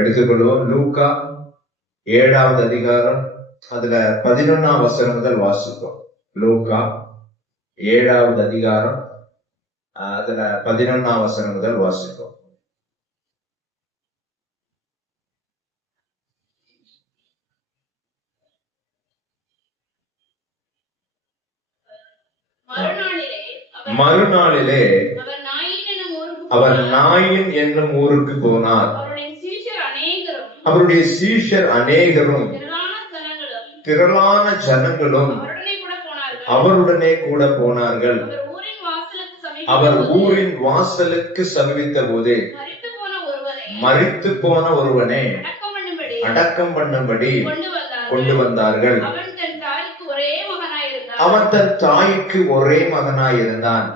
எடுத்துக்கொள்வோம். லூக்கா 7வது அதிகாரம், அதுல 11ஆம் வசனம் முதல் வாசிப்போம். லூக்கா 7வது அதிகாரம், அதுல 11ஆம் வசனம் முதல் வாசிப்போம். மறுநாளிலே அவர் நாயின் என்னும் ஊருக்கு போனார். அவருடைய சீஷர் அநேகரும் திரளான ஜனங்களும் அவருடனே கூட போனார்கள். அவர் ஊரின் வாசலுக்கு சமீபித்த போது மரித்து போன ஒருவனை அடக்கம் பண்ணும்படி கொண்டு வந்தார்கள். அவன் தன் தாய்க்கு ஒரே மகனாய் இருந்தான்.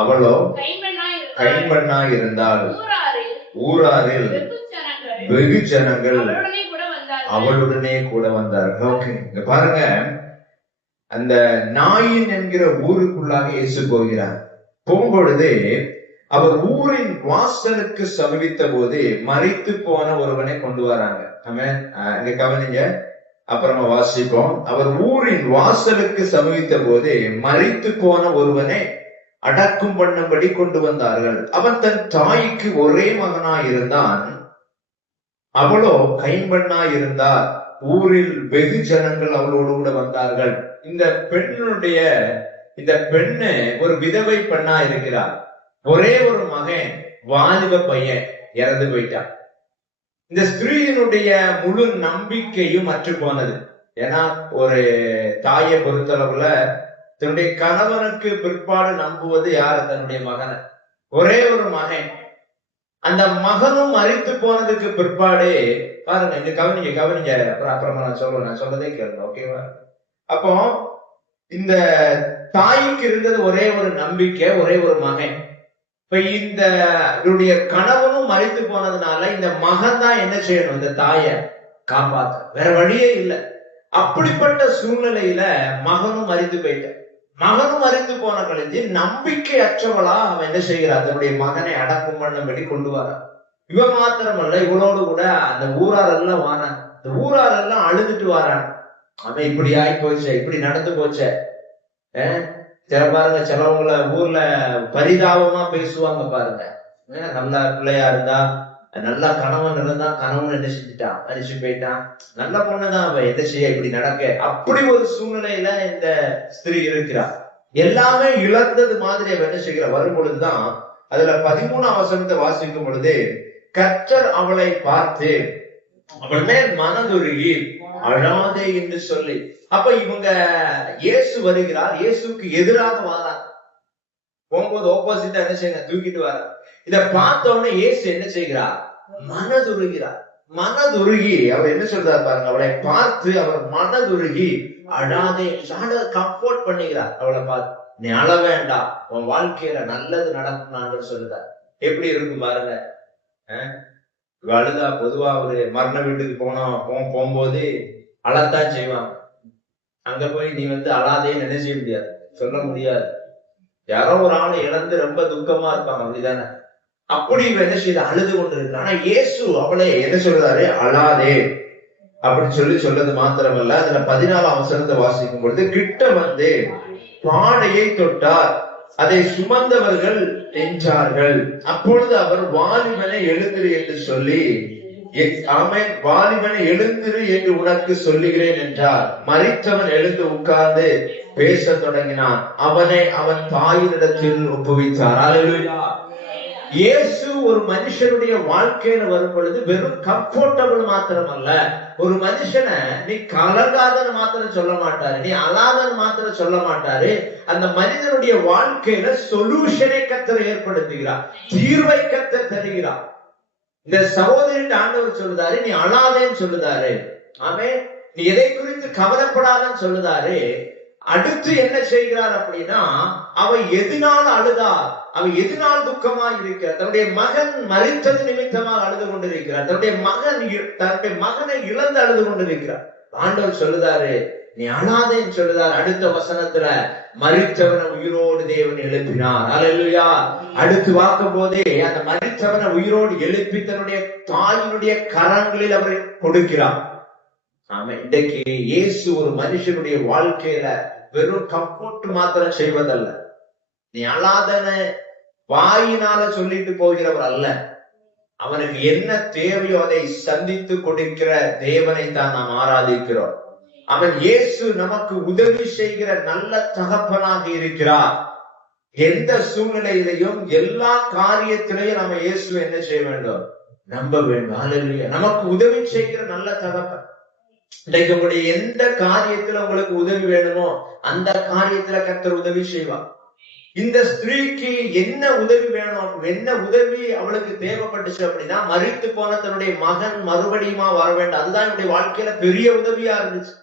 அவளோ கைம்பெண்ணாய் இருந்தாள். ஊராரில் வெகு ஜனங்கள் அவளுடனே கூட வந்தார்கள். ஓகே, இங்க பாருங்க, அந்த நாயின் என்கிற ஊருக்குள்ளாக இயேசு போகிறார். போகும்பொழுது அவர் ஊரின் வாசலுக்கு சமீபித்த போது மரித்து போன ஒருவனை கொண்டு வராங்க. இங்க கவனிங்க, அப்புறமா வாசிப்போம். அவர் ஊரின் வாசலுக்கு சமீபித்த போது மரித்து போன ஒருவனை அடக்கம் பண்ணும்படி கொண்டு வந்தார்கள். அவன் தன் தாய்க்கு ஒரே மகனாய் இருந்தான். அவளோ கைம்பெண்ணாய் இருந்தார். ஊரில் வெகு ஜனங்கள் அவளோடு கூட வந்தார்கள். இந்த பெண்ணு ஒரு விதவை பெண்ணா இருக்கிறார். ஒரே ஒரு மகன், வாலிப பையன் இறந்து போயிட்டான். இந்த ஸ்திரீயினுடைய முழு நம்பிக்கையும் அற்று போனது. ஏன்னா ஒரு தாயை பொறுத்தளவுல தன்னுடைய கணவனுக்கு பிற்பாடு நம்புவது யாரு? தன்னுடைய மகனை. ஒரே ஒரு மகன், அந்த மகனும் மரித்து போனதுக்கு பிற்பாடு பாருங்க, இந்த கவனிங்க. அப்புறமா நான் சொல்றதே கேளுங்க, ஓகேவா? அப்போ இந்த தாய்க்கு இருந்தது ஒரே ஒரு நம்பிக்கை, ஒரே ஒரு மகன். இப்ப இந்த கணவனும் மரித்து போனதுனால இந்த மகன் தான் என்ன செய்யணும்? இந்த தாயை காப்பாத்த, வேற வழியே இல்லை. அப்படிப்பட்ட சூழ்நிலையில மகனும் மரித்து போயிட்டான். மகனும் மரித்து போன கழிஞ்சு நம்பிக்கை அற்றவளா அவன் என்ன செய்கிறான்? தன்னுடைய மகனை அடக்கம் பண்ணும்படி கொண்டு வரான். இவன் மாத்திரமல்ல, இவனோடு கூட அந்த ஊராரெல்லாம் வாரான். இந்த ஊராரெல்லாம் அழுதுட்டு வாரான். அவன் இப்படி ஆகி போச்ச, இப்படி நடந்து போச்ச. சில பாருங்க, சிலவங்கள ஊர்ல பரிதாபமா பேசுவாங்க பாருங்க. நல்ல பிள்ளையா இருந்தா, நல்ல கணவன் இருந்தா, கணவன் என்ன செஞ்சுட்டான்? அழிச்சு போயிட்டான். நல்ல பொண்ணுதான், அவன் என்ன செய்ய இப்படி நடக்க? அப்படி ஒரு சூழ்நிலையில இந்த ஸ்திரீ இருக்கிறார். எல்லாமே இழந்தது மாதிரி அவன் என்ன செய்கிற வரும் பொழுதுதான், அதுல 13ஆம் வசனத்தை வாசிக்கும் பொழுது, கர்த்தர் அவளை பார்த்து அவள் மேல் மனதுருகி அழாதே என்று சொல்லி, அப்ப இவங்க இயேசு வருகிறார், இயேசுக்கு எதிராக வாரார். போகும்போது ஆப்போசிட்டா என்ன செய்ய தூக்கிட்டு வர. இத பார்த்த உடனே இயேசு என்ன செய்கிறார்? மனதுருகிறார். மனதுருகி அவர் என்ன சொல்றாரு பாருங்க, அவளை பார்த்து அவர் மனதுருகி அழாதே, கம்ஃபோர்ட் பண்ணுகிறார். அவளை பார்த்து, நீ அழ வேண்டாம், உன் வாழ்க்கையில நல்லது நடக்கும் சொல்லுறார். எப்படி இருக்கு பாருங்க. அழுதா பொதுவா ஒரு மரண வீட்டுக்கு போகும்போது அழத்தான் செய்வாங்க. அங்க போய் நீ அழாதேன்னு என்ன செய்ய முடியாது, சொல்ல முடியாது. யாரோ ஒரு ஆளை இழந்து ரொம்ப துக்கமா இருப்பாங்க, அப்படிதானே? அப்படி என்ன செய்ய அழுது கொண்டு இருக்கு. ஆனா இயேசு அவளை என்ன சொல்றாரு? அழாதே அப்படின்னு சொல்றது மாத்திரமல்ல, அதுல 14ஆம் வசனத்தை வாசிக்கும் பொழுது, கிட்ட வந்து பாடையை தொட்டார், அதை சுமந்தவர்கள் என்றார்கள். அப்பொழுது அவர் வாலிபனை எழுந்திரு என்று சொல்லி, ஆமென், வாலிபனை எழுந்திரு என்று உனக்கு சொல்லுகிறேன் என்றார். மரித்தவன் எழுந்து உட்கார்ந்து பேச தொடங்கினான். அவனை அவன் தாயினிடத்தில் ஒப்புவித்தார். அல்லேலூயா. இயேசு ஒரு மனுஷனுடைய வாழ்க்கையில வரும் பொழுது வெறும் கம்ஃபர்டபிள் மாத்திரமல்ல, ஒரு மனுஷனை நீ கலங்காதன்னு மாத்திரம் சொல்ல மாட்டாரு, நீ அழாதன்னு மாத்திரம் சொல்ல மாட்டாரு. அந்த மனிதனுடைய வாழ்க்கையில சொல்யூஷனை கர்த்தர் ஏற்படுத்துகிறார், தீர்வை கர்த்தர் தருகிறார். இந்த சகோதரின் ஆண்டவர் சொல்லுதாரு, நீ அழாதேன்னு சொல்லுதாரு. ஆமென். நீ எதை குறித்து கவலைப்படாதன்னு சொல்லுதாரு. அடுத்து என்ன செய்கிறார் அப்படின்னா, அவ எதனால் அழுதா, அவ எதனால் துக்கமா இருக்கிறார்? தன்னுடைய மகன் மரித்தது நிமித்தமாக அழுது கொண்டிருக்கிறார். தன்னுடைய மகனை இழந்து அழுது கொண்டிருக்கிறார். ஆண்டவர் சொல்லுதாரு, நீ அழாதேன்னு சொல்லுதார். அடுத்த வசனத்துல மரித்தவனை உயிரோடு தேவன் எழுப்பினார். அல்லேலூயா. அடுத்து பார்க்கும் போதே அந்த மரித்தவனை உயிரோடு எழுப்பி தன்னுடைய தாயினுடைய கரங்களில் அவரை கொடுக்கிறார். ஆமா, இன்றைக்கு இயேசு ஒரு மனுஷனுடைய வாழ்க்கையில வெறும் கம்போட்டு மாத்திரம் செய்வதல்ல, நீ அழாதன வாயினால சொல்லிட்டு போகிறவர் அல்ல. அவனுக்கு என்ன தேவையோ அதை சந்தித்து கொடுக்கிற தேவனை தான் நாம் ஆராதிக்கிறோம். அவன் இயேசு நமக்கு உதவி செய்கிற நல்ல தகப்பனாக இருக்கிறார். எந்த சூழ்நிலையிலையும் எல்லா காரியத்திலையும் நம்ம இயேசு என்ன செய்ய வேண்டும்? நம்ப வேண்டும். அல்லேலூயா. நமக்கு உதவி செய்கிற நல்ல தகப்பன். இன்றைக்கு உங்களுடைய எந்த காரியத்துல உங்களுக்கு உதவி வேணுமோ அந்த காரியத்துல கர்த்தர் உதவி செய்வார். இந்த ஸ்திரீக்கு என்ன உதவி வேணும், என்ன உதவி அவளுக்கு தேவைப்பட்டுச்சு அப்படின்னா, மரித்து போன தன்னுடைய மகன் மறுபடியுமா வர வேண்டும். அதுதான் என்னுடைய வாழ்க்கையில பெரிய உதவியா இருந்துச்சு.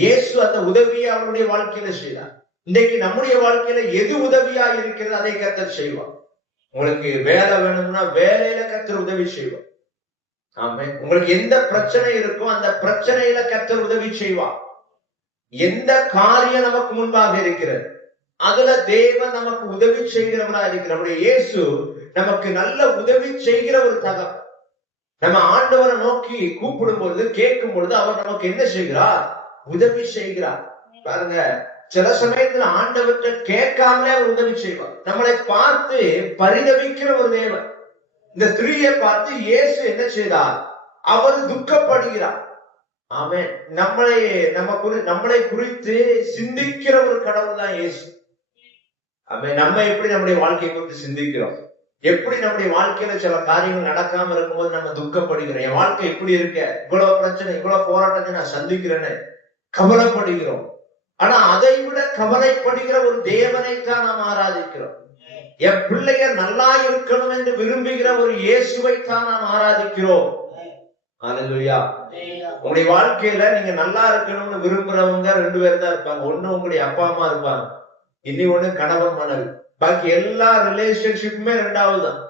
இயேசு அந்த உதவியை அவனுடைய வாழ்க்கையில செய்தார். இன்றைக்கு நம்முடைய வாழ்க்கையில எது உதவியா இருக்கிறது அதை கர்த்தர் செய்வார். உங்களுக்கு வேலை வேணும்னா வேலையில கர்த்தர் உதவி செய்வார். ஆமே. உங்களுக்கு எந்த பிரச்சனை இருக்கோ அந்த பிரச்சனையில கர்த்தர் உதவி செய்வார். எந்த காரியம் நமக்கு முன்பாக இருக்கிறது அதுல தேவன் நமக்கு உதவி செய்கிறவரா இருக்கிற நம்முடைய இயேசு நமக்கு நல்ல உதவி செய்கிற ஒரு தகவல். நம்ம ஆண்டவரை நோக்கி கூப்பிடும் பொழுது கேட்கும் பொழுது அவர் நமக்கு என்ன செய்கிறார்? உதவி செய்கிறார். பாருங்க, சில சமயத்துல ஆண்டவர்கிட்ட கேட்காமலே அவர் உதவி செய்வார். நம்மளை பார்த்து பரிதவிக்கிற ஒரு தேவன். இந்த ஸ்திரீயை பார்த்து இயேசு என்ன செய்தார்? அவர் துக்கப்படுகிறார். ஆமென். நம்மளை குறித்து சிந்திக்கிற ஒரு கடவுள் தான் இயேசு. ஆமென். நம்ம எப்படி நம்முடைய வாழ்க்கையை குறித்து சிந்திக்கிறோம்? எப்படி நம்முடைய வாழ்க்கையில சில காரியங்கள் நடக்காம இருக்கும்போது நம்ம துக்கப்படுகிறோம். என் வாழ்க்கை இப்படி இருக்க, இவ்வளவு பிரச்சனை, இவ்வளவு போராட்டத்தை நான் சந்திக்கிறேன்னு கவலைப்படுகிறோம். ஆனா அதை விட கவலைப்படுகிற ஒரு தேவனைத்தான் நாம் ஆராதிக்கிறோம். என் பிள்ளைய நல்லா இருக்கணும் என்று விரும்புகிற ஒரு இயேசுவை தான் நாம் ஆராதிக்கிறோம். அல்லேலூயா. உங்களுடைய வாழ்க்கையில நீங்க நல்லா இருக்கணும்னு விரும்புறவங்க 2 பேர் தான் இருப்பாங்க. ஒண்ணு உங்களுடைய அப்பா அம்மா இருப்பாங்க, இனி ஒண்ணு கணவன் மனைவி. பாக்கி எல்லா ரிலேஷன்ஷிப்புமே 2வது தான்.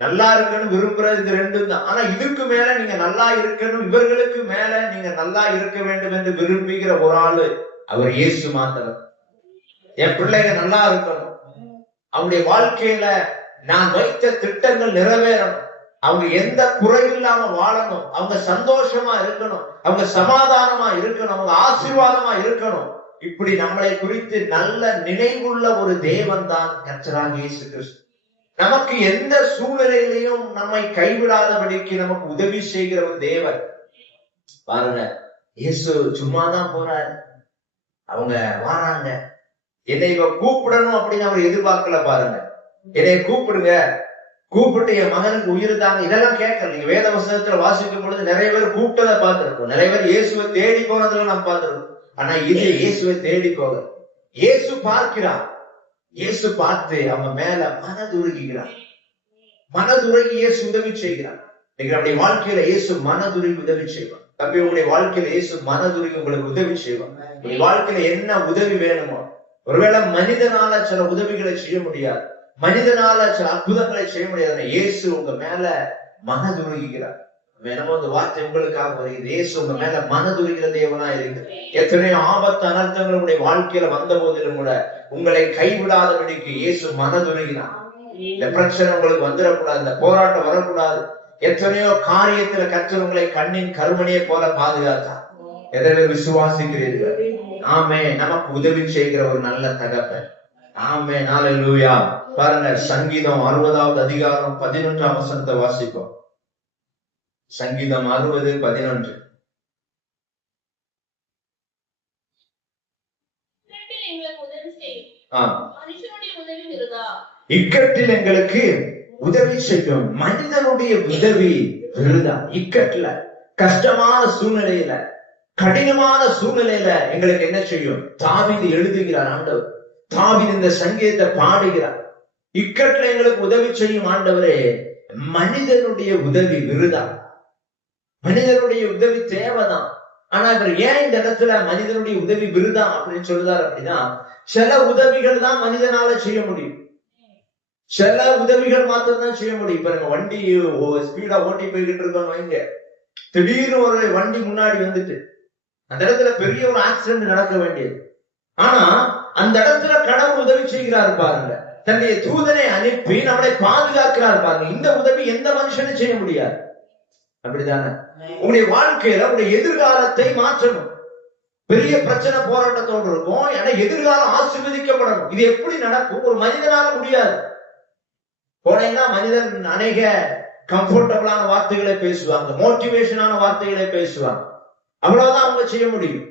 நல்லா இருக்கணும் விரும்புறது இது 2 தான். ஆனா இதுக்கு மேல நீங்க நல்லா இருக்கணும், இவர்களுக்கு மேல நீங்க நல்லா இருக்க வேண்டும் என்று விரும்புகிற ஒரு ஆளு அவர் இயேசு மாத்திரம். என் பிள்ளைங்க நல்லா இருக்கணும், அவங்களுடைய வாழ்க்கையில நான் வைத்த திட்டங்கள் நிறைவேறணும், அவங்க எந்த குறையில்லாம வாழணும், அவங்க சந்தோஷமா இருக்கணும், அவங்க சமாதானமா இருக்கணும், அவங்க ஆசீர்வாதமா இருக்கணும். இப்படி நம்மளை குறித்து நல்ல நினைவுள்ள ஒரு தேவன் தான் கர்த்தராகிய இயேசு கிறிஸ்து. நமக்கு எந்த சூழ்நிலையிலையும் நம்மை கைவிடாதபடிக்கு நமக்கு உதவி செய்கிற ஒரு தேவன். பாருங்க, இயேசு சும்மாதான் போறாரு, அவங்க வாராங்க. என்னை இவ கூப்பிடணும் அப்படின்னு அவர் எதிர்பார்க்கல. பாருங்க, என்னை கூப்பிடுங்க, கூப்பிட்டு என் மகனுக்கு உயிர் தாங்க, இதெல்லாம் கேட்கல. நீங்க வேத வசனத்துல வாசிக்கும் பொழுது நிறைய பேர் கூப்பிட்டதை பார்த்திருக்கோம், நிறைய பேர் இயேசுவை தேடி போனதுல நாம் பார்த்திருக்கோம். ஆனா இது இயேசுவை தேடி போக, இயேசு பார்க்கிறார். இயேசு பார்த்து அவங்க மேல மனதுருகிறார். மனதுருகி இயேசு உதவி செய்கிறார். நம்முடைய வாழ்க்கையில இயேசு மனதுருகி உதவி செய்வார். தம்பி, உங்களுடைய வாழ்க்கையில இயேசு மனதுருகி உங்களுக்கு உதவி செய்வார். உங்களுடைய வாழ்க்கையில என்ன உதவி வேணுமோ, ஒருவேளை மனிதனால சில உதவிகளை செய்ய முடியாது, மனிதனால சில அற்புதங்களை செய்ய முடியாது, இயேசு உங்க மேல மனதுருகிறார். வேணுமோ அந்த வார்த்தை உங்களுக்காக வருகிறது. இயேசு உங்க மேல மனதுருகிற தேவனா இருக்கு. எத்தனையோ ஆபத்து அனர்த்தங்கள் உங்களுடைய வாழ்க்கையில வந்த போதிலும் கூட உங்களை கைவிடாதபடிக்கு இயேசு மனதுருகினார். இந்த பிரச்சனை உங்களுக்கு வந்துடக்கூடாது, இந்த போராட்டம் வரக்கூடாது. எத்தனையோ காரியத்துல கர்த்தர் உங்களை கண்ணின் கருமணியை போல பாதுகாத்தார். எதனை விசுவாசிக்கிறீர்கள்? ஆமே. நமக்கு உதவி செய்கிற ஒரு நல்ல தகப்பன். ஆமே. அல்லேலூயா. பாருங்க, சங்கீதம் 60வது அதிகாரம் 11ஆம் வசனத்தை வாசிப்போம். சங்கீதம் 60:11. இக்கட்டில் எங்களுக்கு உதவி செய்யும், மனிதனுடைய உதவி விருதா. இக்கட்டுல, கஷ்டமான சூழ்நிலையில, கடினமான சூழ்நிலையில எங்களுக்கு என்ன செய்யும்? தாவீது எழுதுகிறார். ஆண்டவர் தாவீது இந்த சங்கீதத்தை பாடுகிறார். இக்கட்டுல எங்களுக்கு உதவி செய்யும் ஆண்டவரே, மனிதனுடைய உதவி விருதா. மனிதனுடைய உதவி தேவைதான். ஆனா இவர் ஏன் இந்த இடத்துல மனிதனுடைய உதவி விருதா அப்படின்னு சொல்லுதார் அப்படின்னா, சில உதவிகள் தான் மனிதனால செய்ய முடியும், சில உதவிகள் மாத்திரம் தான் செய்ய முடியும். இப்ப நம்ம வண்டி ஸ்பீடா ஓட்டி போய்கிட்டு இருக்கோம் வைங்க, திடீர்னு ஒரு வண்டி முன்னாடி வந்துட்டு அந்த இடத்துல பெரிய ஒரு ஆக்சிடென்ட் நடக்க வேண்டியது. ஆனா அந்த இடத்துல கடவுள் உதவி செய்கிறார் பாருங்க. தன்னுடைய தூதனை அனுப்பி நம்மளை பாதுகாக்கிறார் பாருங்க. இந்த உதவி எந்த மனுஷனும் செய்ய முடியாது. அப்படிதானே? உங்களுடைய வாழ்க்கையில உங்களுடைய எதிர்காலத்தை மாற்றணும். பெரிய பிரச்சனை போராட்டத்தோடு இருக்கும். ஏன்னா எதிர்காலம் ஆசீர்வதிக்கப்படணும். இது எப்படி நடக்கும்? ஒரு மனிதனால முடியாது. போனீங்கன்னா மனிதன் அநேக கம்ஃபர்டபுளான வார்த்தைகளை பேசுவாங்க, மோட்டிவேஷனான வார்த்தைகளை பேசுவாங்க. அவ்வளவுதான் அவங்க செய்ய முடியும்.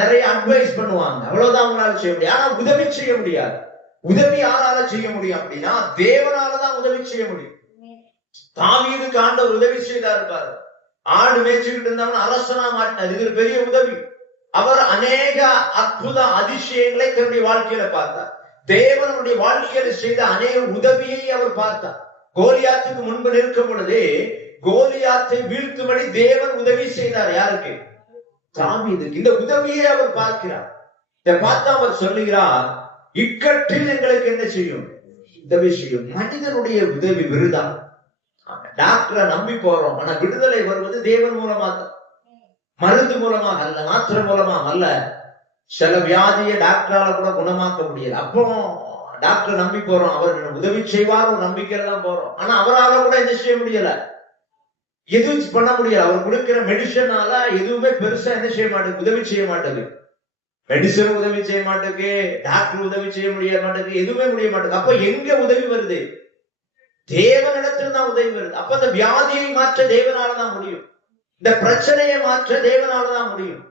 நிறைய அட்வைஸ் பண்ணுவாங்க, அவ்வளவுதான் அவங்களால செய்ய முடியும். ஆனா உதவி செய்ய முடியாது. உதவி யாரால செய்ய முடியும் அப்படின்னா தேவனாலதான் உதவி செய்ய முடியும். தாவீதுக்கு ஆண்டவர் உதவி செய்தா இருப்பாரு. ஆடு மேய்ச்சிக்கிட்டு இருந்தாலும் அரசனா மாட்டினார். இது ஒரு பெரிய உதவி. அவர் அநேக அற்புத அதிசயங்களை தன்னுடைய வாழ்க்கையில பார்த்தார். தேவனுடைய வாழ்க்கையில செய்த அநேக உதவியை அவர் பார்த்தார். கோலியாத்துக்கு முன்பு நிற்கும் பொழுது கோலியாத்தை வீழ்த்தும்படி தேவன் உதவி செய்தார். யாருக்கு? தாவீதுக்கு. இந்த உதவியை அவர் பார்க்கிறார். இதை பார்த்து அவர் சொல்லுகிறார், இக்கட்டில் எங்களுக்கு என்ன செய்யும்? உதவி செய்யும். மனிதனுடைய உதவி விருதா. டாக்டரை நம்பி போறோம், ஆனா விடுதலை வருவது தேவன் மூலமா தான், மருந்து மூலமாக அல்ல, மாத்திரை மூலமாக அல்ல. சில வியாதியை டாக்டரால கூட குணமாக்க முடியல. அப்போ டாக்டர் நம்பி போறோம், அவர் உதவி செய்வார் ஒரு நம்பிக்கையில தான் போறோம். ஆனா அவரால கூட என்ன செய்ய முடியல, எதுவும் பண்ண முடியல. அவர் கொடுக்கிற மெடிசனால எதுவுமே பெருசா என்ன செய்ய மாட்டேங்குது, உதவி செய்ய மாட்டேங்குது. மெடிசன் உதவி செய்ய மாட்டேங்குது, டாக்டர் உதவி செய்ய முடிய மாட்டேங்குது, எதுவுமே முடிய மாட்டேங்குது. அப்ப எங்க உதவி வருது? தேவனிடத்தில் தான் உதவி வருது. அப்ப அந்த வியாதியை மாற்ற தேவனாலதான் முடியும். இந்த பிரச்சனையை மாற்ற தேவனாலதான் முடியும்.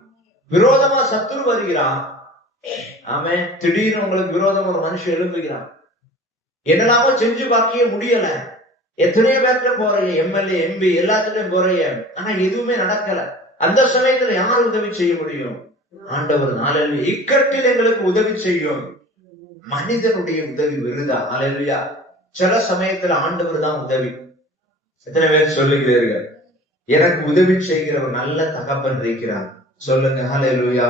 விரோதமா சத்துரு வருகிறான். ஆமே, திடீர்னு உங்களுக்கு விரோதமா ஒரு மனுஷன் எழுப்புகிறான். என்னெல்லாமோ செஞ்சு பார்க்க முடியல. எத்தனையோ பேர்கிட்ட போறீங்க, எம்எல்ஏ எம்பி எல்லாத்துலயும் போறீங்க, ஆனா எதுவுமே நடக்கல. அந்த சமயத்துல யார் உதவி செய்ய முடியும்? ஆண்டவர். நாளில் இக்கட்டில் எங்களுக்கு உதவி செய்யும். மனிதனுடைய உதவி விருதா? அல்லேலூயா. சில சமயத்துல ஆண்டவர் தான் உதவி. எத்தனை பேர் சொல்லுகிறீர்கள், எனக்கு உதவி செய்கிற ஒரு நல்ல தகப்பன் இருக்கிறார்? சொல்லுங்க ஹல்லேலூயா.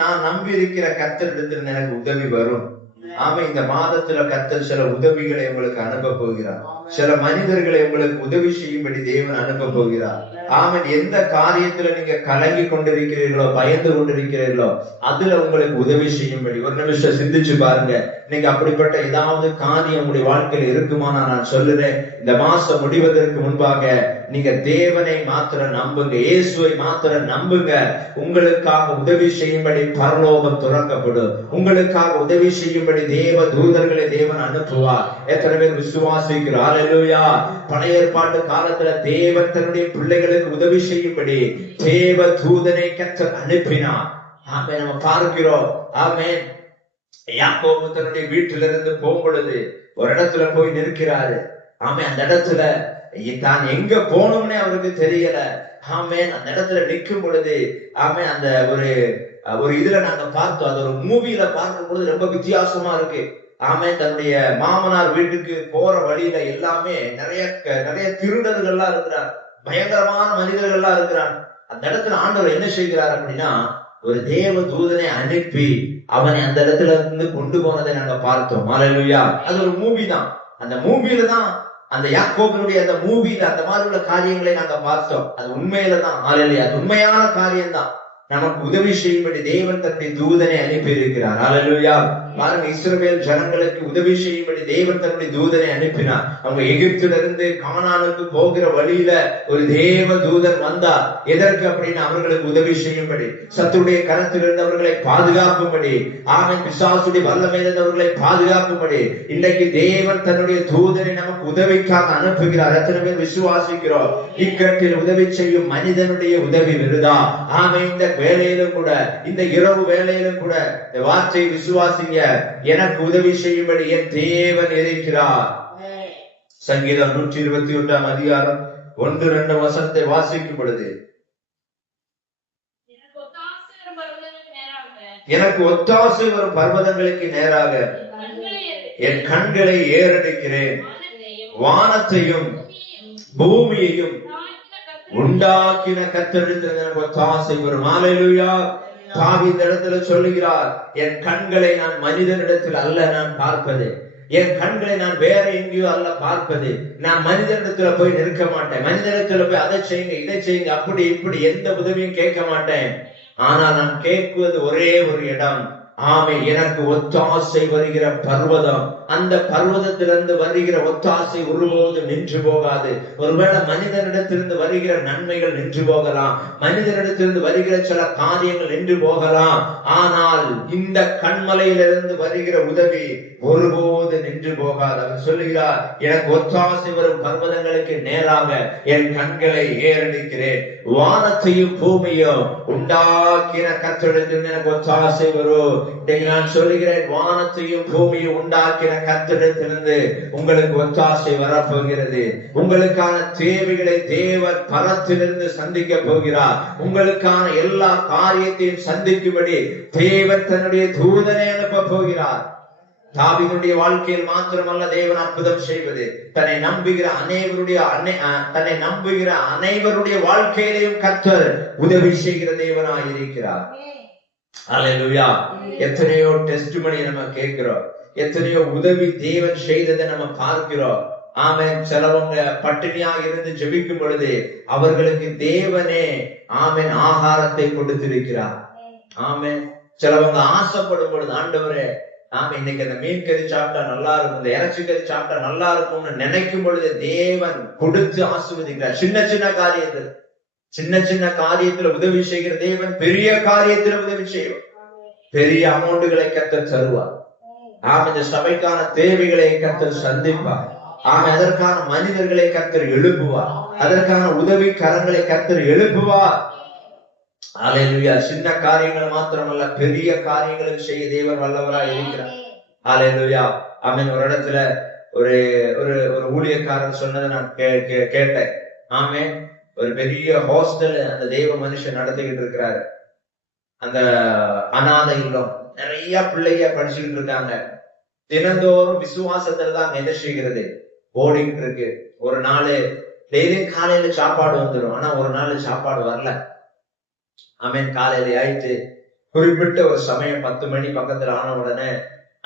நான் நம்பி இருக்கிற கர்த்தரிடத்தில் எனக்கு உதவி வரும். ஆமா, இந்த மாதத்துல கர்த்தர் சில உதவிகளை உங்களுக்கு அனுப்ப போகிறார். சில மனிதர்களை உங்களுக்கு உதவி செய்யும்படி தேவன் அனுப்ப போகிறார். ஆமாம், எந்த காரியத்துல நீங்க கலங்கி கொண்டிருக்கிறீர்களோ, பயந்து கொண்டிருக்கிறீர்களோ, அதுல உங்களுக்கு உதவி செய்யும்படி ஒரு நிமிஷம் சிந்திச்சு பாருங்க. நீங்க அப்படிப்பட்ட ஏதாவது காரியம் உங்களுடைய வாழ்க்கையில இருக்குமானா நான் சொல்லுறேன், இந்த மாசம் முடிவதற்கு முன்பாக நீங்க தேவனை மாத்திரம் நம்புங்க, இயேசுவை மாத்திரம் நம்புங்க. உங்களுக்காக உதவி செய்யும்படி பரலோகம் துறக்கப்படும். உங்களுக்காக உதவி செய்யும்படி தேவ தூதர்களை தேவன் அனுப்புவார். எத்தனை பேர் விசுவாசிக்கிறார்? அல்லேலூயா. பழைய ஏற்பாட்டு காலத்துல தேவன் தன்னுடைய பிள்ளைகளுக்கு உதவி செய்யும்படி தேவ தூதனை கர்த்தர் அனுப்பினார். ஆமே, நம்ம பார்க்கிறோம். ஆமே, யாக்கோபு தன்னுடைய வீட்டிலிருந்து போகும் பொழுது ஒரு இடத்துல போய் நிற்கிறாரு. ஆமே, அந்த இடத்துல தான் எங்க போகணும்னே அவருக்கு தெரியல. ஆமே, அந்த இடத்துல நிற்கும் பொழுது ஆமே, அந்த ஒரு இதுல நாங்க பார்த்தோம், அது ஒரு மூவில பார்க்கும் பொழுது ரொம்ப வித்தியாசமா இருக்கு. ஆமே, தன்னுடைய மாமனார் வீட்டுக்கு போற வழியில எல்லாமே நிறைய திருடர்கள்லாம் இருக்கிறார், பயங்கரமான மனிதர்கள்லாம் இருக்கிறார். அந்த இடத்துல ஆண்டவர் என்ன செய்கிறார் அப்படின்னா, ஒரு தேவ தூதனை அனுப்பி அவனை அந்த இடத்துல இருந்து கொண்டு போனதை நாங்க பார்த்தோம். அல்லேலூயா. அது ஒரு மூவி தான். அந்த மூவில தான், அந்த யாக்கோபினுடைய அந்த மூவில அந்த மாதிரி உள்ள காரியங்களை நாங்க பார்த்தோம். அது உண்மையில தான். அல்லேலூயா. அது உண்மையான காரியம் தான். நமக்கு உதவி செய்யும்படி தேவன் தன்னுடைய தூதனை அனுப்பி இருக்கிறார். அல்லேலூயா. பாருங்க, இஸ்ரவேல் ஜனங்களுக்கு உதவி செய்யும்படி தேவன் தன்னுடைய தூதனை அனுப்பினார். அவங்க எகிப்திலிருந்து கானானுக்கு போகிற வழியில ஒரு தேவ தூதன் வந்தார். எதற்கு அப்படின்னா அவர்களுக்கு உதவி செய்யும்படி, சத்துடைய கரத்திலிருந்து அவர்களை பாதுகாக்கும்படி, ஆமென், பிசாசுடைய வல்லமையிலிருந்து அவர்களை பாதுகாக்கும்படி இன்றைக்கு தேவன் தன்னுடைய தூதனை நமக்கு உதவிக்காக அனுப்புகிறார். எத்தனை பேர் விசுவாசிக்கிறோம்? இக்கட்டில் உதவி செய்யும் மனிதனுடைய உதவி விருதா? ஆமென். இந்த வேலையிலும் கூட, இந்த இரவு வேலையிலும் கூட இந்த வார்த்தை விசுவாசிங்க, எனக்கு உதவி செய்யும்படி என் தேவன் இருக்கிறார். சங்கீதம் 121 அதிகாரம் 1-2 வசனத்தை வாசிக்கும் பொழுது, எனக்கு ஒத்தாசை வரும் பர்வதங்களுக்கு நேராக என் கண்களை ஏறெடுக்கிறேன். வானத்தையும் பூமியையும் உண்டாக்கின கர்த்தரிடத்தில் எனக்கு ஒத்தாசை வரும். அல்லேலூயா. தாவீது இந்த இடத்துல சொல்லுகிறார், என் கண்களை நான் மனிதனிடத்தில் அல்ல நான் பார்ப்பது, என் கண்களை நான் வேற எங்கேயோ அல்ல பார்ப்பது. நான் மனிதனிடத்துல போய் நிற்க மாட்டேன், மனிதனிடத்துல போய் அதை செய்யுங்க இதை செய்யுங்க அப்படி இப்படி எந்த உதவியும் கேட்க மாட்டேன். ஆனால் நான் கேட்குவது ஒரே ஒரு இடம். ஆமே, எனக்கு ஒத்தாசை வருகிற பர்வதம். அந்த பர்வதத்திலிருந்து வருகிற ஒத்தாசை ஒருபோது நின்று போகாது. ஒருவேளை மனிதனிடத்திலிருந்து வருகிற நன்மைகள் நின்று போகலாம், மனிதனிடத்திலிருந்து வருகிற சில காரியங்கள் நின்று போகலாம். ஆனால் இந்த கண்மலையிலிருந்து வருகிற உதவி ஒருபோது நின்று போகாது. அவர் சொல்லுகிறார், எனக்கு ஒத்தாசை வரும் பர்வதங்களுக்கு நேராக என் கண்களை ஏறெடுக்கிறேன். வானத்தையும் பூமியும் உண்டாக்கின கர்த்தரிடத்தில் எனக்கு ஒத்தாசை வரும். நான் சொல்லுகிறேன், வானத்தையும் பூமியும் உண்டாக்கின கர்த்தரிடத்திலிருந்து உங்களுக்கு ஒத்தாசை வரப்போகிறது. உங்களுக்கான தேவைகளை தேவன் பரத்திலிருந்து சந்திக்க போகிறார். உங்களுக்கான எல்லா காரியத்தையும் சந்திக்கும்படி தேவன் தன்னுடைய தூதனை அனுப்ப போகிறார். தாவீதுடைய வாழ்க்கையில் மாத்திரமல்ல தேவன் அற்புதம் செய்வது, தன்னை நம்புகிற அனைவருடைய வாழ்க்கையிலையும் கர்த்தர் உதவி செய்கிற தேவனாய் இருக்கிறார். அல்லேலூயா. எத்தனையோ டெஸ்டிமனி நம்ம கேட்கிறோம், எத்தனையோ உதவி தேவன் செய்ததை நம்ம பார்க்கிறோம். ஆமென். சிலவங்க பட்டினியாக இருந்து ஜெபிக்கும் பொழுது அவர்களுக்கு தேவனே ஆமென் ஆகாரத்தை கொடுத்திருக்கிறார். ஆமென். சிலவங்க ஆசைப்படும் பொழுது, ஆண்டவரே நாம இன்னைக்கு அந்த மீன் கறி சாப்பிட்டா நல்லா இருக்கும், இந்த இறைச்சி கறி சாப்பிட்டா நல்லா இருக்கும்னு நினைக்கும் பொழுது தேவன் கொடுத்து ஆசீர்வதிக்கிறார். சின்ன சின்ன காரியத்துல உதவி செய்கிற தேவன் பெரிய காரியத்துல உதவி செய்வார். பெரிய அமௌண்ட்களை கர்த்தர் தருவார். ஆமா, இந்த சபைக்கான தேவைகளை கர்த்தர் சந்திப்பார். ஆமா, அதற்கான மனிதர்களை கர்த்தர் எழுப்புவார். அதற்கான உதவி கரங்களை கர்த்தர் எழுப்புவார். அல்லேலூயா. சின்ன காரியங்கள் மாத்திரமல்ல, பெரிய காரியங்களுக்கு செய்ய தேவன் வல்லவராய் இருக்கிறார். அல்லேலூயா. ஆமென். ஒரு இடத்துல ஒரு ஒரு ஊழியக்காரன் சொன்னதை நான் கேட்டேன். ஆமென். ஒரு பெரிய ஹாஸ்டல் அந்த தெய்வ மனுஷன் நடத்திக்கிட்டு இருக்கிறாரு. அந்த அநாதை இல்லம், நிறைய பிள்ளைங்க படிச்சுக்கிட்டு இருக்காங்க. தினந்தோறும் விசுவாசத்துல தான் என்ன செய்கிறது, ஓடிக்கிட்டு இருக்கு. ஒரு நாள் டெய்லியும் காலையில சாப்பாடு வந்துடும், ஆனா ஒரு நாள் சாப்பாடு வரல. ஆமென். காலையில ஆயிட்டு குறிப்பிட்ட ஒரு சமயம் 10 மணி பக்கத்துல ஆன உடனே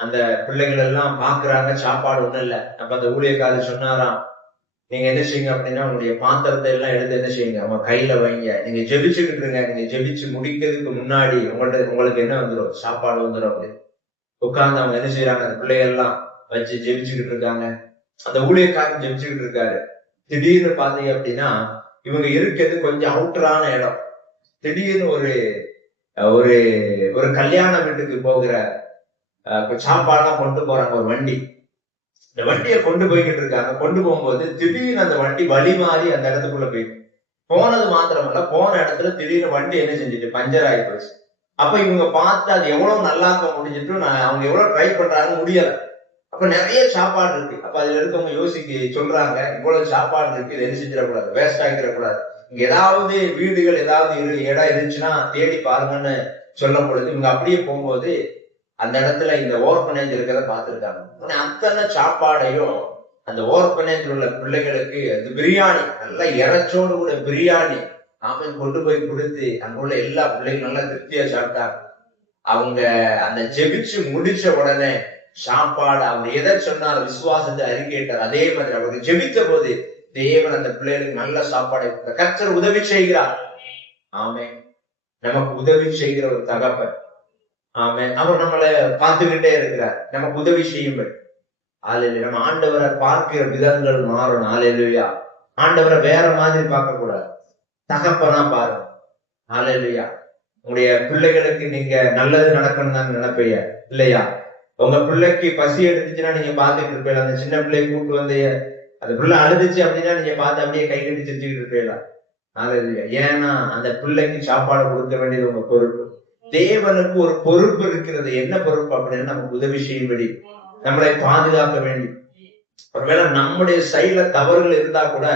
அந்த பிள்ளைகள் எல்லாம் பாக்குறாங்க, சாப்பாடு ஒண்ணும் இல்ல. அப்ப அந்த ஊழியக்காரர் சொன்னாராம், நீங்க என்ன செய்யுங்க அப்படின்னா, உங்களுடைய பாத்திரத்தை எல்லாம் எடுத்து என்ன செய்யுங்க, அவங்க கையில வைங்க, நீங்க ஜெபிச்சுக்கிட்டு இருங்க. நீங்க ஜெபிச்சு முடிக்கிறதுக்கு முன்னாடி உங்களுக்கு என்ன வந்துடும், சாப்பாடு வந்துடும். அப்படி உட்கார்ந்து அவங்க என்ன செய்யறாங்க, அந்த பிள்ளைகள் எல்லாம் வச்சு ஜெபிச்சுக்கிட்டு இருக்காங்க. அந்த ஊழியக்காரன் ஜெபிச்சுக்கிட்டு இருக்காரு. திடீர்னு பாத்தீங்க அப்படின்னா, இவங்க இருக்கிறது கொஞ்சம் அவுட்டரான இடம். திடீர்னு ஒரு ஒரு கல்யாண வீட்டுக்கு போகிற சாப்பாடுலாம் கொண்டு போறாங்க ஒரு வண்டி. இந்த வண்டியை கொண்டு போய்கிட்டு இருக்காங்க. கொண்டு போகும்போது திடீர்னு அந்த வண்டி வழி மாறி அந்த இடத்துக்குள்ள போயிட்டு, போனது மாத்திரமல்ல, போன இடத்துல திடீர்னு வண்டி என்ன செஞ்சுட்டு பஞ்சர் ஆகி போச்சு. அப்ப இவங்க பார்த்து அது எவ்வளவு நல்லாக்க முடிஞ்சிட்டு, அவங்க எவ்வளவு ட்ரை பண்றாங்க, முடியல. அப்ப நிறைய சாப்பாடு இருக்கு. அப்ப அதுல இருக்கவங்க சொல்றாங்க, இவ்வளவு சாப்பாடு இருக்கு, இது என்ன செஞ்சிடக்கூடாது, வேஸ்ட் ஆகிடக்கூடாது. இங்க ஏதாவது வீடுகள் ஏதாவது இடம் இருந்துச்சுன்னா தேடி பாருங்கன்னு சொல்லும் பொழுது இவங்க அப்படியே போகும்போது அந்த இடத்துல இந்த ஓர்பனேஜ் இருக்கிறத பார்த்திருக்காங்க. அத்தனை சாப்பாடையும் அந்த ஓர்பனேஜ் உள்ள பிள்ளைகளுக்கு அந்த பிரியாணி, நல்லா இறைச்சோடு கூட பிரியாணி அவன் கொண்டு போய் கொடுத்து அங்க உள்ள எல்லா பிள்ளைகளும் நல்லா திருப்தியா சாப்பிட்டாங்க. அவங்க அந்த ஜெபிச்சு முடிச்ச உடனே சாப்பாடு, அவங்க எதை சொன்னாலும் விசுவாசத்தை அறிக்கையிட்டார். அதே மாதிரி அவருக்கு ஜெபித்த போது தேவன் அந்த பிள்ளைகளுக்கு நல்ல சாப்பாடு கர்த்தர் உதவி செய்கிறார். ஆமே, நமக்கு உதவி செய்கிற ஒரு தகப்பன். ஆமே, அவர் நம்மளை பார்த்துக்கிட்டே இருக்கிறார், நமக்கு உதவி செய்யும்படி. ஆலையில நம்ம ஆண்டவரை பார்க்கிற விதங்கள் மாறணும். ஆலையிலுயா, ஆண்டவரை வேற மாதிரி பார்க்க கூடாது, தகப்பனா பாருங்க. ஆலையிலுயா, உங்களுடைய பிள்ளைகளுக்கு நீங்க நல்லது நடக்கணும் தான் நினைப்பீங்க இல்லையா? உங்க பிள்ளைக்கு பசி எடுத்துச்சுன்னா நீங்க பாத்துக்கிட்டு இருப்பீங்களா? அந்த சின்ன பிள்ளையை கூப்பிட்டு வந்து அந்த பிள்ளை அழுதுச்சு அப்படின்னா நீங்க பார்த்து அப்படியே கை கட்டி சிரிச்சுக்கிட்டு இருப்பீங்களா? ஆலையிலுயா, ஏன்னா அந்த பிள்ளைக்கு சாப்பாடு கொடுக்க வேண்டியது உங்க பொறுப்பு. தேவனுக்கு ஒரு பொறுப்பு இருக்கிறது. என்ன பொறுப்பு அப்படின்னு, நமக்கு உதவி செய்யும்படி, நம்மளை பாதுகாக்க வேண்டி. ஒருவேளை நம்முடைய சைடுல தவறுகள் இருந்தா கூட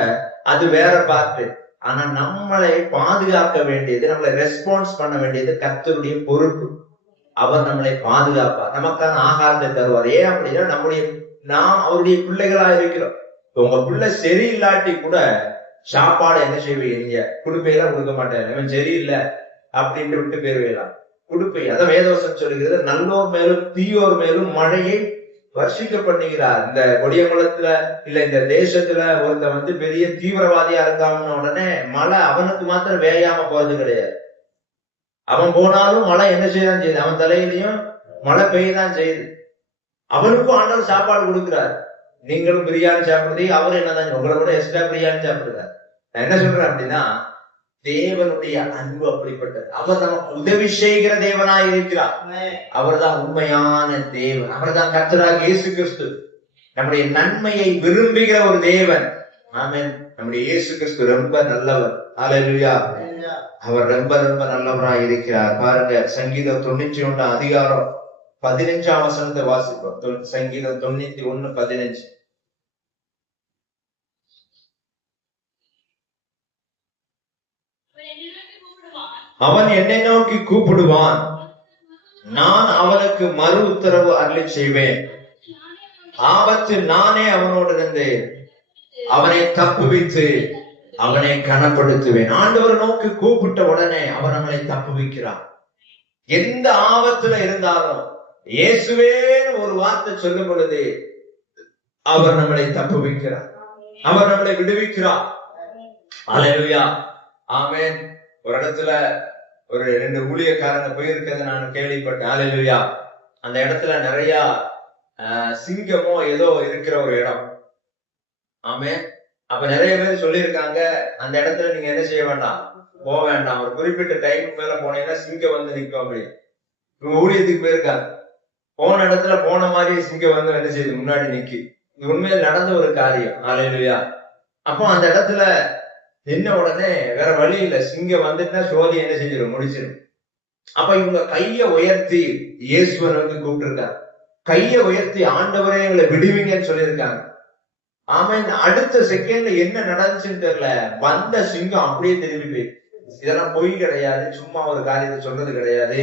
அது வேற பார்த்து, ஆனா நம்மளை பாதுகாக்க வேண்டியது, நம்மளை ரெஸ்பான்ஸ் பண்ண வேண்டியது கர்த்தருடைய பொறுப்பு. அவர் நம்மளை பாதுகாப்பார், நமக்கான ஆகாரத்தை தருவார். ஏன் அப்படின்னா நாம் அவருடைய பிள்ளைகளா இருக்கிறோம். உங்க பிள்ளை சரியில்லாட்டி கூட சாப்பாடு என்ன செய்வீங்க, நீங்க கொடுப்பையெல்லாம் கொடுக்க மாட்டேன், இவன் சரியில்லை அப்படின்ட்டு விட்டு போயிருவீங்களா? கொடுப்பை. அதான் வேதவசம் சொல்லுகிறது, நல்லோர் மேலும் தீயோர் மேலும் மழையை வர்ஷிக்க பண்ணுகிறார். இந்த கொடியங்குளத்துல இல்ல இந்த தேசத்துல ஒருத்த பெரிய தீவிரவாதியா இருக்காங்கன்னு உடனே மழை அவனுக்கு மாத்திரம் வேயாம போறது கிடையாது. அவன் போனாலும் மழை என்ன செய்யதான் செய்யுது, அவன் தலையிலையும் மழை பெய்யதான் செய்யுது. அவனுக்கும் ஆண்டவர் சாப்பாடு கொடுக்கிறார். நீங்களும் பிரியாணி சாப்பிடுறதே அவர் என்னதான் உங்களை விட எக்ஸ்ட்ரா பிரியாணி சாப்பிடுறாரு. நான் என்ன சொல்றேன் அப்படின்னா, தேவனுடைய அன்பு அப்படிப்பட்டது. அவர் நமக்கு உதவி செய்கிற தேவனாய் இருக்கிறார். அவர் தான் உண்மையான தேவன். அவர் தான் கர்த்தராகிய இயேசு கிறிஸ்து, நம்முடைய நன்மையை விரும்புகிற ஒரு தேவன். ஆமென். நம்முடைய இயேசு கிறிஸ்து ரொம்ப நல்லவர். ஹல்லேலூயா. அவர் ரொம்ப ரொம்ப நல்லவராய் இருக்கிறார். பாருங்க, சங்கீதம் 91 அதிகாரம் 15ஆம் வசனத்தை வாசிப்போம். சங்கீதம் 91:15. அவன் என்னை நோக்கி கூப்பிடுவான், நான் அவனுக்கு மறு உத்தரவு அருளி செய்வேன். ஆபத்தில் நானே அவனோடு இருந்து அவனை தப்புவித்து அவனை கனப்படுத்துவேன். ஆண்டவர் நோக்கி கூப்பிட்ட உடனே அவர் நம்மளை தப்புவிக்கிறார். எந்த ஆபத்துல இருந்தாலும் இயேசுவேன்னு ஒரு வார்த்தை சொல்லும் பொழுது அவர் நம்மளை தப்புவிக்கிறார், அவர் நம்மளை விடுவிக்கிறார். அல்லேலூயா. ஆமென். ஒரு இடத்துல ஒரு 2 ஊழியக்காரங்க போயிருக்கிறத நான் கேள்விப்பட்டேன். அல்லேலூயா. அந்த இடத்துல நிறைய சிங்கமோ ஏதோ இருக்கிற ஒரு இடம். ஆமென். அப்ப நிறைய பேர் சொல்லியிருக்காங்க, அந்த இடத்துல நீங்க என்ன செய்ய வேண்டாம், போக வேண்டாம், ஒரு குறிப்பிட்ட டைம் மேல போனீங்கன்னா சிங்கம் வந்து நிற்கும். அப்படி ஊழியத்துக்கு போயிருக்காங்க. போன இடத்துல போன மாதிரி சிங்கம் வந்து என்ன செய்யுது, முன்னாடி நிக்கி. இது உண்மையில நடந்த ஒரு காரியம். அல்லேலூயா. அப்போ அந்த இடத்துல நின்ன உடனே வேற வழி இல்ல, சிங்கம் வந்துட்டுனா சோதி என்ன செஞ்சிடும், முடிச்சிடும். அப்ப இவங்க கைய உயர்த்தி இயேசுவை வந்து கூப்பிட்டுருக்காங்க. கைய உயர்த்தி ஆண்டவரே எங்களை விடுவீங்கன்னு சொல்லியிருக்காங்க. ஆமென். அடுத்த செகண்ட்ல என்ன நடந்துச்சுன்னு தெரியல, வந்த சிங்கம் அப்படியே திரும்பி போய். இதெல்லாம் பொய் கிடையாது, சும்மா ஒரு காரியத்தை சொல்றது கிடையாது.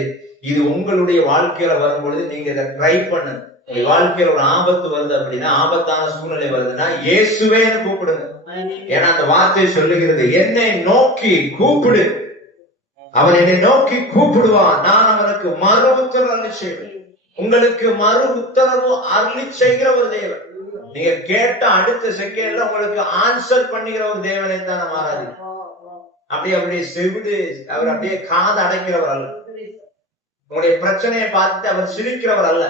இது உங்களுடைய வாழ்க்கையில வரும்பொழுது நீங்க இதை ட்ரை பண்ணுங்க. உங்க வாழ்க்கையில ஒரு ஆபத்து வருது அப்படின்னா, ஆபத்தான சூழ்நிலை வருதுன்னா இயேசுவேன்னு கூப்பிடுங்க. ஏன்னா அந்த வார்த்தை சொல்லுகிறது, என்னை நோக்கி கூப்பிடு, அவன் என்னை நோக்கி கூப்பிடுவான், நான் அவனுக்கு மறு உத்தரவு அருளி செய்வேன். உங்களுக்கு மறு உத்தரவு அருளி செய்கிற ஒரு தேவன். நீங்க கேட்ட அடுத்த செகண்ட்ல உங்களுக்கு ஆன்சர் பண்ணுகிற ஒரு தேவனை தான் நம்ம ஆராதிக்கிறோம். அப்படியே செவிடு, அவர் அப்படியே காது அடைக்கிறவர் அல்ல. உங்களுடைய பிரச்சனையை பார்த்துட்டு அவர் சிரிக்கிறவர் அல்ல.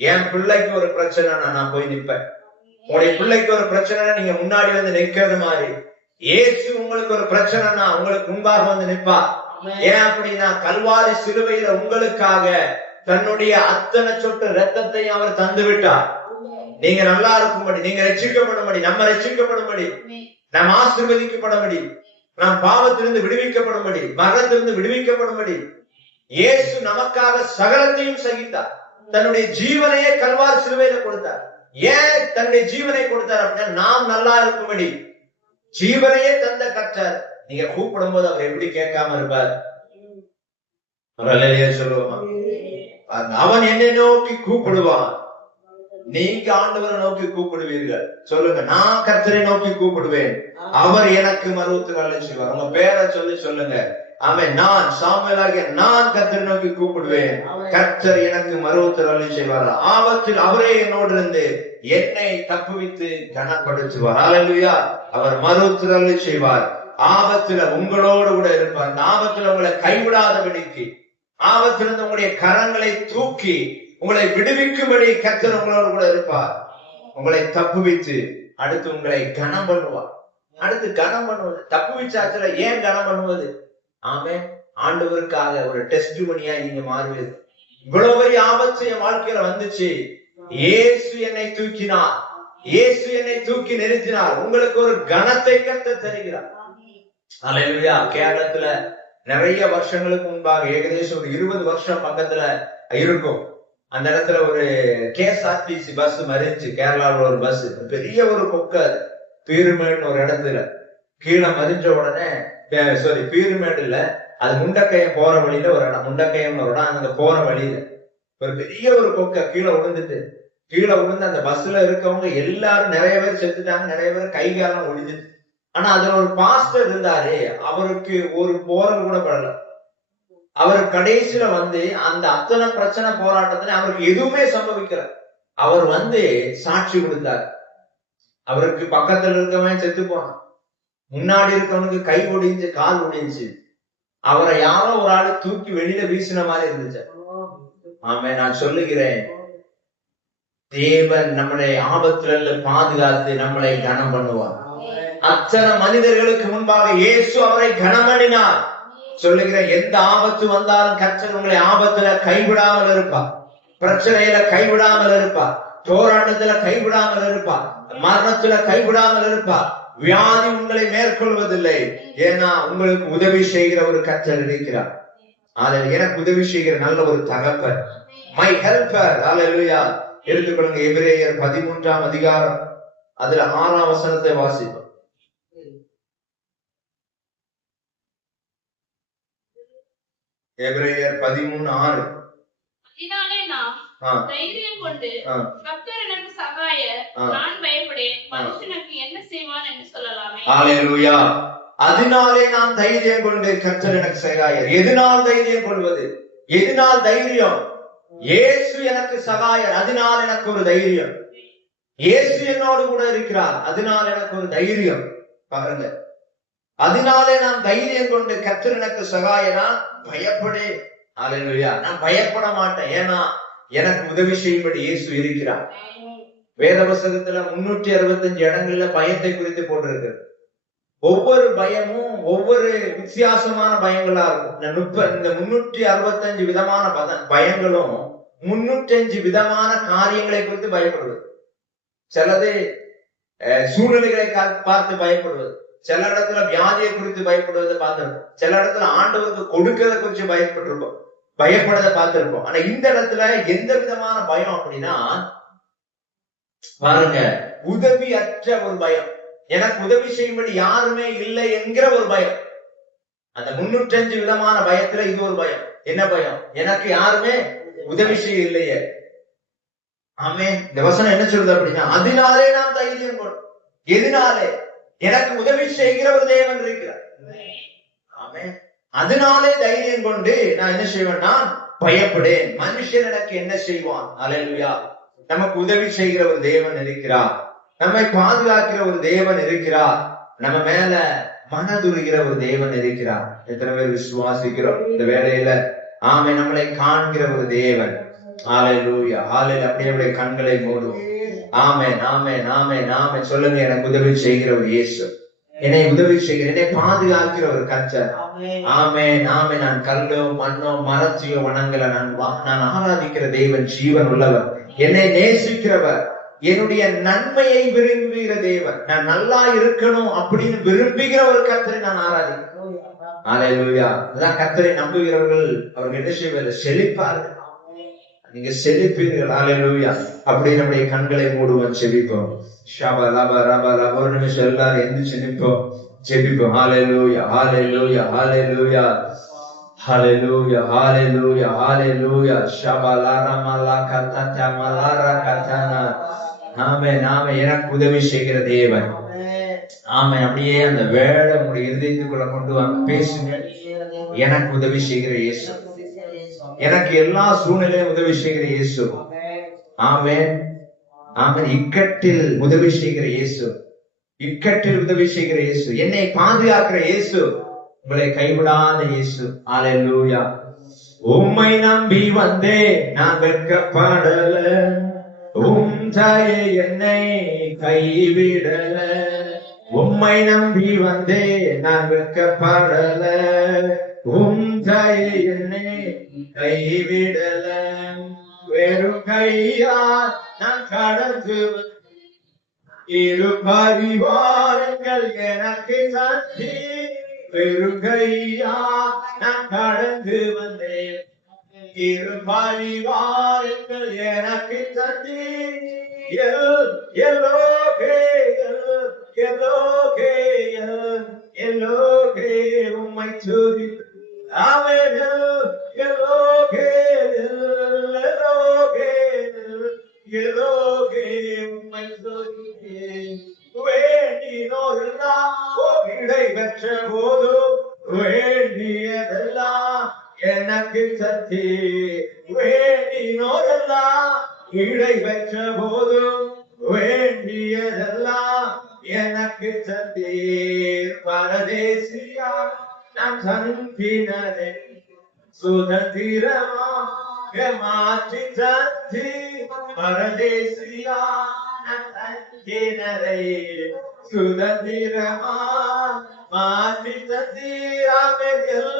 என் பிள்ளைக்கு ஒரு பிரச்சனைனா நான் போய் நிற்பேன். உங்களுடைய பிள்ளைக்கு ஒரு பிரச்சனைனா நீங்க முன்னாடி வந்து நிற்கிறது மாதிரி, இயேசு உங்களுக்கு ஒரு பிரச்சனைனா உங்களுக்கு முன்பாக வந்து நிற்பா. ஏன் அப்படின்னா, கல்வாரி சிலுவையில உங்களுக்காக தன்னுடைய அத்தனை சொட்டு ரத்தத்தை அவர் தந்து விட்டார். நீங்க நல்லா இருக்கும்படி, நீங்க ரட்சிக்கப்படும்படி, நம்ம ரட்சிக்கப்படும்படி, நாம் ஆசீர்வதிக்கப்படும்படி, நாம் பாவத்திலிருந்து விடுவிக்கப்படும்படி, மரணத்திலிருந்து விடுவிக்கப்படும்படி இயேசு நமக்காக சகலத்தையும் சகித்தார். தன்னுடைய ஜீவனையே கல்வாரி சிலுவையில கொடுத்தார். ஏன் தன்னுடைய ஜீவனை கொடுத்தார் அப்படின்னா, நாம் நல்லா இருக்கும்படி. ஜீவனையே தந்த கர்த்தர். நீங்க கூப்பிடும் போது அவர் எப்படி கேட்காம இருப்பார்? சொல்லுவோமா? அவன் என்னை நோக்கி கூப்பிடுவான், நீங்க ஆண்டவரை நோக்கி கூப்பிடுவீர்கள். சொல்லுங்க, நான் கர்த்தரை நோக்கி கூப்பிடுவேன், அவர் எனக்கு மறு உத்தரவு அருளி செய்வார். உங்க பேரை சொல்லி சொல்லுங்க. ஆமென். நான் சாமுவேலாகிய நான் கர்த்தரை நோக்கி கூப்பிடுவேன், கர்த்தர் எனக்கு மறு உத்தரவு அருளி செய்வார். ஆபத்தில் அவரே என்னோடு இருந்து என்னை தப்புவித்து கனப்படுத்துவார். அல்லேலூயா. அவர் மறு உத்தரவு அருளி செய்வார். ஆபத்துல உங்களோடு கூட இருப்பார். அந்த ஆபத்துல உங்களை கைவிடாதபடிக்கு, ஆபத்திலிருந்து உங்களுடைய கரங்களை தூக்கி உங்களை விடுவிக்கும்படி கர்த்தர் உங்களோடு கூட இருப்பார். உங்களை தப்புவித்து அடுத்து உங்களை கனம் பண்ணுவார். அடுத்து கனம் பண்ணுவது, தப்புவிச்சாச்சுல ஏன் கனம் பண்ணுவது? ஆமென். ஆண்டவருக்காக ஒரு டெஸ்டிமோனியா நீங்க மாறுவீர்கள். இவ்வளவு பெரிய ஆபத்து என் வாழ்க்கையில வந்துச்சு, இயேசு என்னை தூக்கினார், இயேசு என்னை தூக்கி நிறுத்தினார். உங்களுக்கு ஒரு கனத்தை கர்த்தர் தருகிறார். அல்லேலூயா. கேரளத்துல நிறைய வருஷங்களுக்கு முன்பாக, ஏகதேசம் ஒரு 20 வருஷம் பக்கத்துல இருக்கும், அந்த இடத்துல ஒரு KSRTC பஸ் மறிச்சு, கேரளாவில் ஒரு பஸ், பெரிய ஒரு கொக்கு, பீருமேடுன்னு ஒரு இடத்துல கீழே மறிஞ்ச உடனே, பீருமேடு இல்ல, அது முண்டக்கையம் போற வழியில ஒரு இடம், முண்டக்கையம் ஒரு இடம், அந்த போற வழியில ஒரு பெரிய ஒரு கொக்க கீழே விழுந்துட்டு, கீழே விழுந்து அந்த பஸ்ல இருக்கவங்க எல்லாரும் நிறைய பேர் செத்துட்டாங்க, நிறைய பேர் கை காலம் ஒடிஞ்சிட்டு. ஆனா அதுல ஒரு பாஸ்டர் இருந்தாரு, அவருக்கு ஒரு போரம் கூட படல. அவர் கடைசியில வந்து அந்த அத்தனை பிரச்சனை போராட்டத்துல அவருக்கு எதுவுமே சம்பவிக்கல. அவர் வந்து சாட்சி கொடுத்தார். அவருக்கு பக்கத்துல இருக்கவன் செத்து போனான், முன்னாடி இருக்கவனுக்கு கை ஒடிஞ்சு, கால் ஒடிஞ்சு. அவரை யாரோ ஒரு ஆளு தூக்கி வெளியில வீசின மாதிரி இருந்துச்சு. ஆமே, நான் சொல்லுகிறேன், தேவன் நம்மளை ஆபத்துல இருந்து பாதுகாத்து நம்மளை கனம் பண்ணுவார். அத்தனை மனிதர்களுக்கு முன்பாக இயேசு அவரை கனமணினார். சொல்லுகிற எந்த ஆபத்து வந்தாலும் கர்த்தர் உங்களை ஆபத்துல கைவிடாமல் இருப்பார், பிரச்சனையில கைவிடாமல் இருப்பார், போராட்டத்துல கைவிடாமல் இருப்பார், மரணத்துல கைவிடாமல் இருப்பார். வியாதி உங்களை மேற்கொள்வதில்லை. ஏன்னா உங்களுக்கு உதவி செய்கிற ஒரு கர்த்தர் இருக்கிறார். அதில் எனக்கு உதவி செய்கிற நல்ல ஒரு தகப்பன், மை ஹெல்பர். அல்லேலூயா. எடுத்துக்கொள்ளுங்க, எபிரேயர் 13ஆம் அதிகாரம், அதுல 6ஆம் வசனத்தை வாசிப்போம். எபிரேயர் 13:6. இதனாலே நாம் தைரியம் கொண்டு கர்த்தர் எனக்கு சகாயர், நான் பயப்படேன், மனுஷனுக்கு என்ன செய்வான் என்று சொல்லலாமே. ஹல்லேலூயா. அதனாலே நாம் தைரியம் கொண்டு கர்த்தர் எனக்கு சகாயர். எதனால் தைரியம் கொள்வது? எதனால் தைரியம்? இயேசு எனக்கு சகாயர், அதனால் எனக்கு ஒரு தைரியம். இயேசு என்னோடு கூட இருக்கிறார், அதனால் எனக்கு ஒரு தைரியம். பாருங்க, அதனாலே நான் தைரியம் கொண்டு கர்த்தர் எனக்கு சகாயனா, பயப்படே. ஹல்லேலூயா. நான் பயப்பட மாட்டேன். ஏன்னா எனக்கு உதவி செய்யும்படி இயேசு இருக்கிறார். வேத புத்தகத்துல 365 இடங்கள்ல பயத்தை குறித்து போட்டிருக்கு. ஒவ்வொரு பயமும் ஒவ்வொரு வித்தியாசமான பயங்களா இருக்கும். இந்த 365 விதமான பயங்களும் 305 விதமான காரியங்களை குறித்து பயப்படுவது. சிலது சூழ்நிலைகளை பார்த்து பயப்படுவது, சில இடத்துல வியாதியை குறித்து பயப்படுவதை பார்த்திருப்போம், சில இடத்துல ஆண்டவருக்கு கொடுக்கிறத குறித்து பயப்படுறதை பார்த்திருப்போம். ஆனா இந்த இடத்துல எந்த விதமான பயம் அப்படின்னா, பாருங்க, உதவி அற்ற ஒரு பயம். எனக்கு உதவி செய்யும்படி யாருமே இல்லை என்கிற ஒரு பயம். அந்த 305 விதமான பயத்துல இது ஒரு பயம். என்ன பயம்? எனக்கு யாருமே உதவி செய்ய இல்லையே. ஆமே. இந்த வசனம் என்ன சொல்றது அப்படின்னா, அதனாலே நாம் தைரியம் கொள்ளும். எதனாலே? எனக்கு உதவி செய்கிற ஒரு தேவன் இருக்கிறார். ஆமே. அதனாலே தைரியம் கொண்டு நான் என்ன செய்வேன்? நான் பயப்படேன், மனுஷன் எனக்கு என்ன செய்வான். அல்லேலூயா. நமக்கு உதவி செய்கிற ஒரு தேவன் இருக்கிறார், நம்மை பாதுகாக்கிற ஒரு தேவன் இருக்கிறார், நம்ம மேல மனதுருகிற ஒரு தேவன் இருக்கிறார். எத்தனை பேர் விசுவாசிக்கிறோம் இந்த வேளையில? ஆமே. நம்மளை காண்கிற ஒரு தேவன். ஹல்லேலூயா. ஹல்லேலூயா. அப்படியே கண்களை மூடுவோம். ஆமென், ஆமென், ஆமென், ஆமென். சொல்லுங்க, எனக்கு உதவி செய்கிற ஒரு இயேசு, என்னை உதவி செய்கிற, என்னை பாதுகாக்கிற ஒரு கர்த்தர். ஆமென், ஆமென். நான் கல்லோ மண்ணோ மரத்தையோ வணங்கல, நான் ஆராதிக்கிற தேவன் ஜீவன் உள்ளவர், என்னை நேசிக்கிறவர், என்னுடைய நன்மையை விரும்புகிற தேவன், நான் நல்லா இருக்கணும் அப்படின்னு விரும்புகிற ஒரு கர்த்தரை நான் ஆராதிக்கிறேன். ஹல்லேலூயா. அதான் கர்த்தரை நம்புகிறவர்கள் அவர்கள் என்ன செய்வார்கள்? செழிப்பார்கள். நீங்க செழிப்பீர்கள். ஹல்லேலூயா. அப்படி நம்முடைய கண்களை மூடுவோம், செபிப்போம். ஷபா லபா ரபா லபா. ஒரு நிமிஷம் எல்லாரும் எந்திரிச்சு நிற்போம், ஜெபிப்போம். ஹல்லேலூயா, ஹல்லேலூயா, ஹல்லேலூயா, ஹல்லேலூயா, ஹல்லேலூயா, ஹல்லேலூயா. ஷபா லரமா லகதா மலரா கதனா. ஆமென், ஆமென். எனக்கு உதவி செய்கிற தேவன். ஆமென். அப்படியே அந்த வேளை உங்களுடைய இதயத்துக்குள்ள கொண்டு வாங்க, பேசுங்க. எனக்கு உதவி செய்கிற இயேசு, எனக்கு எல்லா சூழ்நிலையும் உதவி செய்கிற இயேசு. ஆமென், ஆமென். இக்கட்டில் உதவி செய்கிற இயேசு, இக்கட்டில் உதவி செய்கிற இயேசு, என்னை பாதுகாக்கிற இயேசு, உங்களை கைவிடாத இயேசு. ஹல்லேலூயா. உம்மை நம்பி வந்தே நான் வெட்கப்படல, உம் தாயே என்னை கைவிடல. உம்மை நம்பி வந்தே நான் வெட்கப்படல, உம் தாயே என்னை கைவிடல. வெறும் கையா நான் கடந்து, இரு பரிவாரங்கள் எனக்கு சக்தி. வெறும் கையா நான் கடந்து வந்தேன், இரு பரிவாரங்கள் எனக்கு சக்தி. உம்மை துதி. ஆமென். உம்மை துதி. வேண்டினோரெல்லாம் இடை பெற்ற போதும் வேண்டியதெல்லாம் எனக்கு சக்தி. வேண்டினோரெல்லாம் இடை பெற்ற போதும் வேண்டியதெல்லாம் எனக்கு சக்தி. பரதேசியா நாம் தந்தினரே சுதந்திரமாக மாற்றி தந்தி பரதேசியா நாம் தந்தினரே சுதந்திரமா மாற்றி தந்திராமைகள்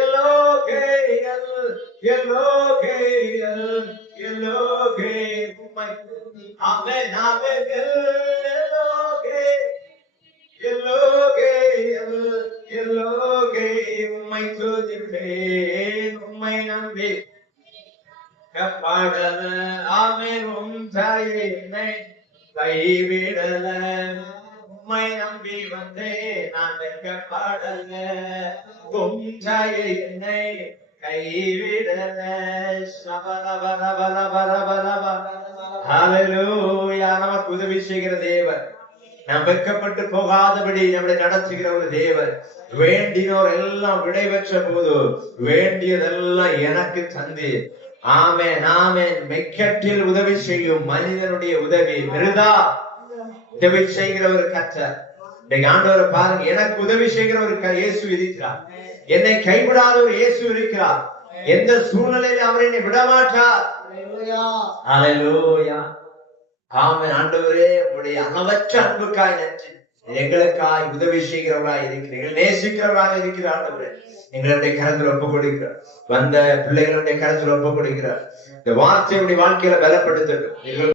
எல்லோகைகள் எல்லோகைகள் எல்லோகே உம்மை ஆமென் ஆமென் எல்லோகே எல்லோகே எல்லோகே உம்மை துதிப்பேன் உம்மை நம்பி கப்பாடல ஆமென் உம் தாயே என்னை கைவிடல உம்மை நம்பி வந்தேன் நான் வெட்கப்படல உம் தாயே என்னை கைவிடல ஹல்லேலூயா. நமக்கு உதவி செய்கிற தேவன், நாம் வெட்கப்பட்டு போகாதபடி நம்மளை நடத்துகிற ஒரு தேவன். வேண்டினோர் எல்லாம் விடை பெற்ற போது வேண்டியதெல்லாம் எனக்கு தந்து ஆமென் ஆமென். மெக்கட்டில் உதவி செய்யும் மனிதனுடைய உதவி விருதா. உதவி செய்கிற ஒரு கர்த்தர். இன்னைக்கு ஆண்டவரை பாருங்க, எனக்கு உதவி செய்கிற ஒரு இயேசு இருக்கிறார். என்னை கைவிடாத ஒரு இயேசு இருக்கிறார். எந்த சூழ்நிலையில அவர் என்னை விடமாட்டார். ஹல்லேலூயா. ஆமென். ஆண்டவரே, உங்களுடைய அளவற்ற அன்புக்காய் நன்றி. எங்களுக்காய் உதவி செய்கிறவராய் இருக்கிறீர்கள், நேசிக்கிறவராக இருக்கிற ஆண்டவரே, எங்களுடைய கருத்துல ஒப்பு கொடுக்கிறார். வந்த பிள்ளைகளுடைய கருத்துல ஒப்பு கொடுக்கிறார். இந்த வார்த்தையுடைய வாழ்க்கையில பலப்படுத்தட்டும்.